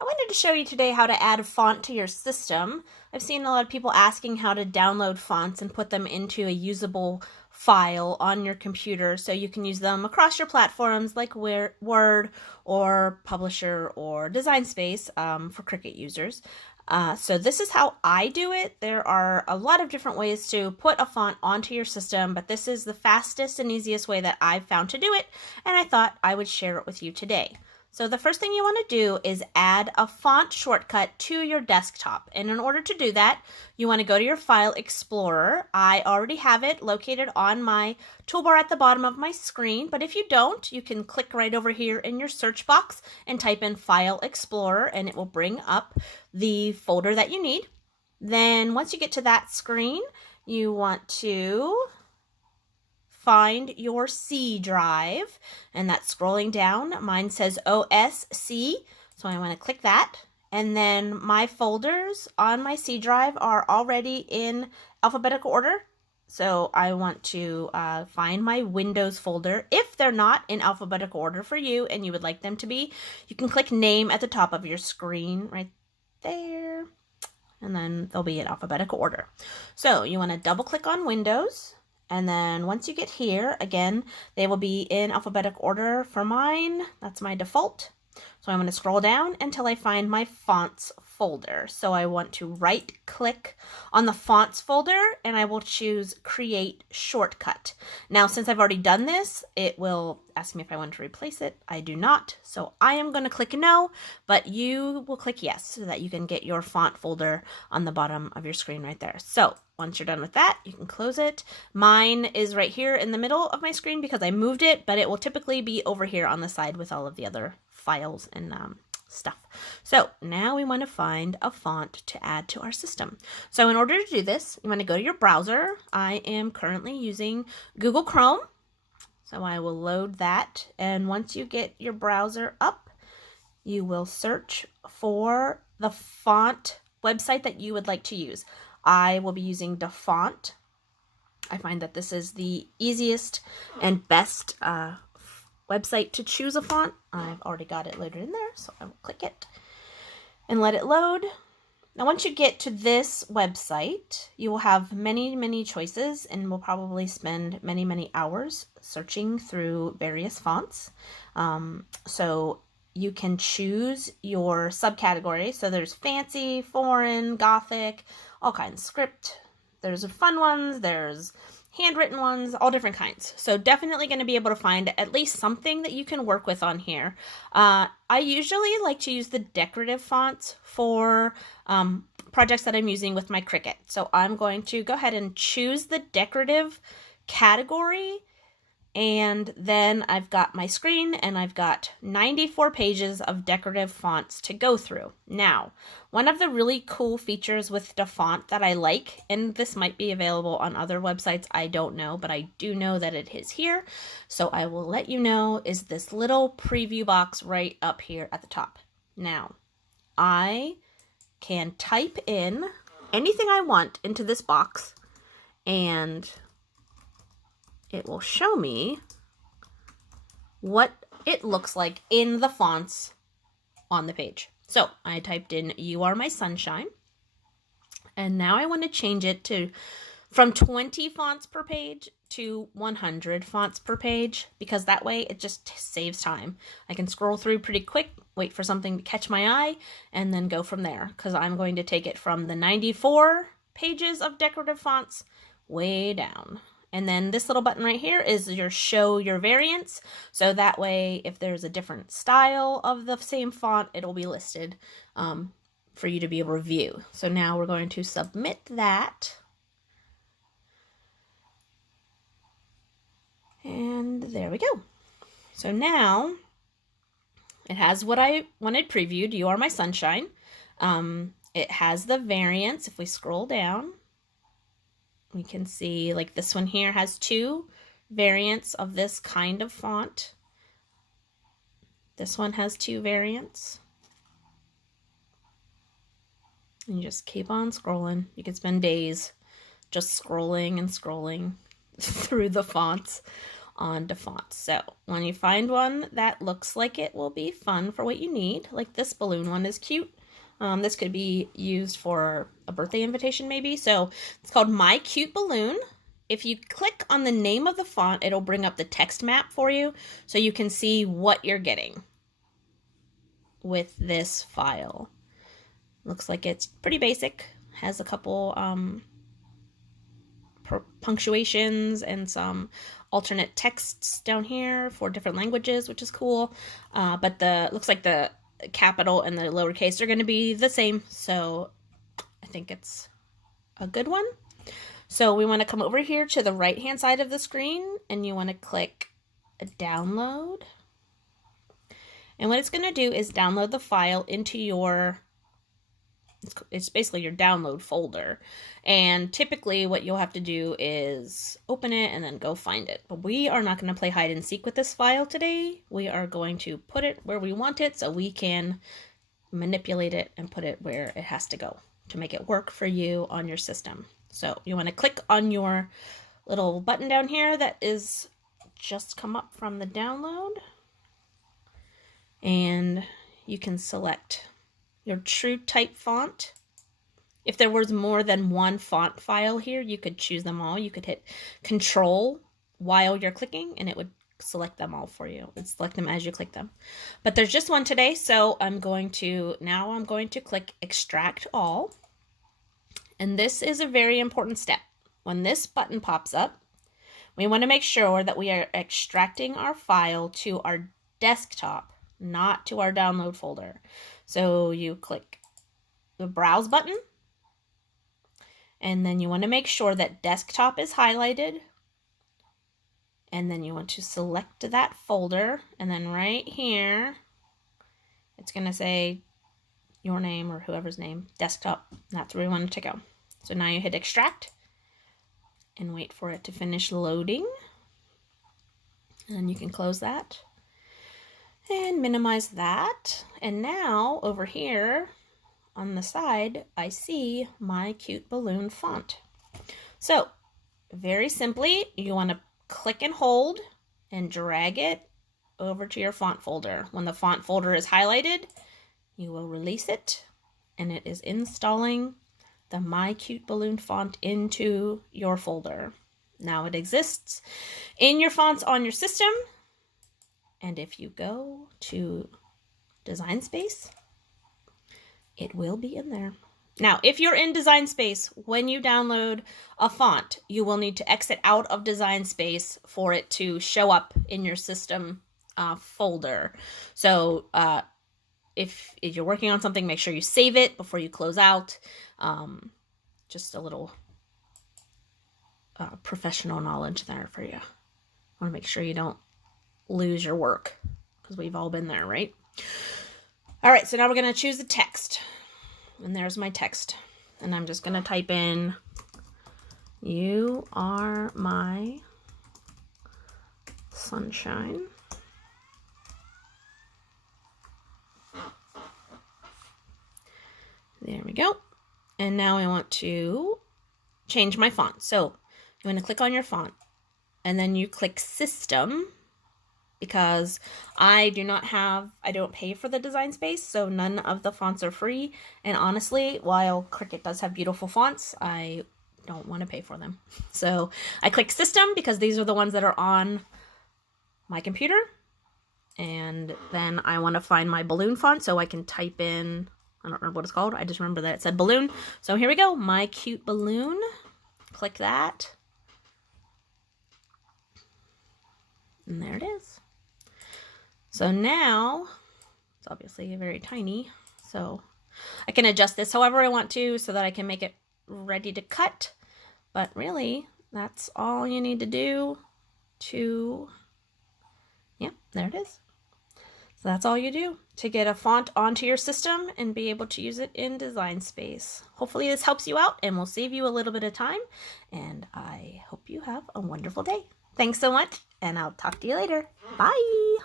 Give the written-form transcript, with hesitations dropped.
I wanted to show you today how to add a font to your system. I've seen a lot of people asking how to download fonts and put them into a usable file on your computer so you can use them across your platforms like Word or Publisher or Design Space for Cricut users. So this is how I do it. There are a lot of different ways to put a font onto your system, but this is the fastest and easiest way that I've found to do it, and I thought I would share it with you today. So the first thing you want to do is add a font shortcut to your desktop. And in order to do that, you want to go to your File Explorer. I already have it located on my toolbar at the bottom of my screen, but if you don't, you can click right over here in your search box and type in File Explorer, and it will bring up the folder that you need. Then once you get to that screen, you want to find your C drive, and that's scrolling down. Mine says OSC, so I want to click that. And then my folders on my C drive are already in alphabetical order, so I want to find my Windows folder. If they're not in alphabetical order for you and you would like them to be, you can click name at the top of your screen right there, and then they'll be in alphabetical order. So you want to double click on Windows. And then once you get here, again, they will be in alphabetical order for mine. That's my default. So I'm going to scroll down until I find my fonts folder. So I want to right click on the fonts folder and I will choose create shortcut. Now, since I've already done this, it will ask me if I want to replace it. I do not. So I am going to click no, but you will click yes so that you can get your font folder on the bottom of your screen right there. So once you're done with that, you can close it. Mine is right here in the middle of my screen because I moved it, but it will typically be over here on the side with all of the other files and stuff. So now we want to find a font to add to our system. So in order to do this, you want to go to your browser. I am currently using Google Chrome, so I will load that. And once you get your browser up, you will search for the font website that you would like to use. I will be using DaFont. I find that this is the easiest and best website to choose a font. I've already got it loaded in there, so I will click it and let it load. Now, once you get to this website, you will have many choices and will probably spend many hours searching through various fonts. So you can choose your subcategory. So there's fancy, foreign, gothic, all kinds. Script, there's fun ones, there's handwritten ones, all different kinds. So definitely going to be able to find at least something that you can work with on here. I usually like to use the decorative fonts for projects that I'm using with my Cricut. So I'm going to go ahead and choose the decorative category. And then I've got my screen and I've got 94 pages of decorative fonts to go through. Now, one of the really cool features with DaFont that I like, and this might be available on other websites, I don't know, but I do know that it is here, so I will let you know, is this little preview box right up here at the top. Now, I can type in anything I want into this box, and it will show me what it looks like in the fonts on the page. So I typed in "You Are My Sunshine," and now I want to change it to from 20 fonts per page to 100 fonts per page, because that way it just saves time. I can scroll through pretty quick, wait for something to catch my eye, and then go from there, because I'm going to take it from the 94 pages of decorative fonts way down. And then this little button right here is your show your variants. So that way, if there's a different style of the same font, it'll be listed for you to be able to view. So now we're going to submit that. And there we go. So now it has what I wanted previewed. You Are My Sunshine. It has the variants. If we scroll down, we can see like this one here has 2 variants of this kind of font. This one has 2 variants. And you just keep on scrolling. You can spend days just scrolling and scrolling through the fonts onto fonts. So when you find one that looks like it will be fun for what you need, like this balloon one is cute. This could be used for a birthday invitation maybe. So it's called My Cute Balloon. If you click on the name of the font, it'll bring up the text map for you so you can see what you're getting with this file. Looks like it's pretty basic. Has a couple punctuations and some alternate texts down here for different languages, which is cool. But looks like the capital and the lowercase are going to be the same, so I think it's a good one. So we want to come over here to the right hand side of the screen, and you want to click download, and what it's going to do is download the file into your, it's basically your download folder. And typically what you'll have to do is open it and then go find it. But we are not going to play hide and seek with this file today. We are going to put it where we want it so we can manipulate it and put it where it has to go to make it work for you on your system. So you want to click on your little button down here that is just come up from the download, and you can select your true type font. If there was more than one font file here, you could choose them all. You could hit Control while you're clicking and it would select them all for you. It'd select them as you click them. But there's just one today, so I'm going to click Extract All. And this is a very important step. When this button pops up, we want to make sure that we are extracting our file to our desktop, not to our download folder. So you click the Browse button, and then you want to make sure that desktop is highlighted, and then you want to select that folder, and then right here it's going to say your name or whoever's name, desktop. That's where we want it to go. So now you hit extract and wait for it to finish loading, and you can close that and minimize that. And now over here on the side, I see My Cute Balloon font. So very simply, you want to click and hold and drag it over to your font folder. When the font folder is highlighted, you will release it, and it is installing the My Cute Balloon font into your folder. Now it exists in your fonts on your system, and if you go to Design Space, it will be in there. Now, if you're in Design Space, when you download a font, you will need to exit out of Design Space for it to show up in your system folder. So if you're working on something, make sure you save it before you close out. Just a little professional knowledge there for you. I want to make sure you don't lose your work, because we've all been there, right? All right, so now we're going to choose the text. And there's my text. And I'm just going to type in, "You are my sunshine." There we go. And now I want to change my font. So you want to click on your font, and then you click System, because I don't pay for the Design Space, so none of the fonts are free. And honestly, while Cricut does have beautiful fonts, I don't want to pay for them. So I click System because these are the ones that are on my computer. And then I want to find my balloon font, so I can type in, I don't remember what it's called. I just remember that it said balloon. So here we go, My Cute Balloon. Click that. And there it is. So now, it's obviously very tiny, so I can adjust this however I want to so that I can make it ready to cut. But really, that's all you need to do to, yeah, there it is. So that's all you do to get a font onto your system and be able to use it in Design Space. Hopefully this helps you out and will save you a little bit of time, and I hope you have a wonderful day. Thanks so much, and I'll talk to you later. Bye!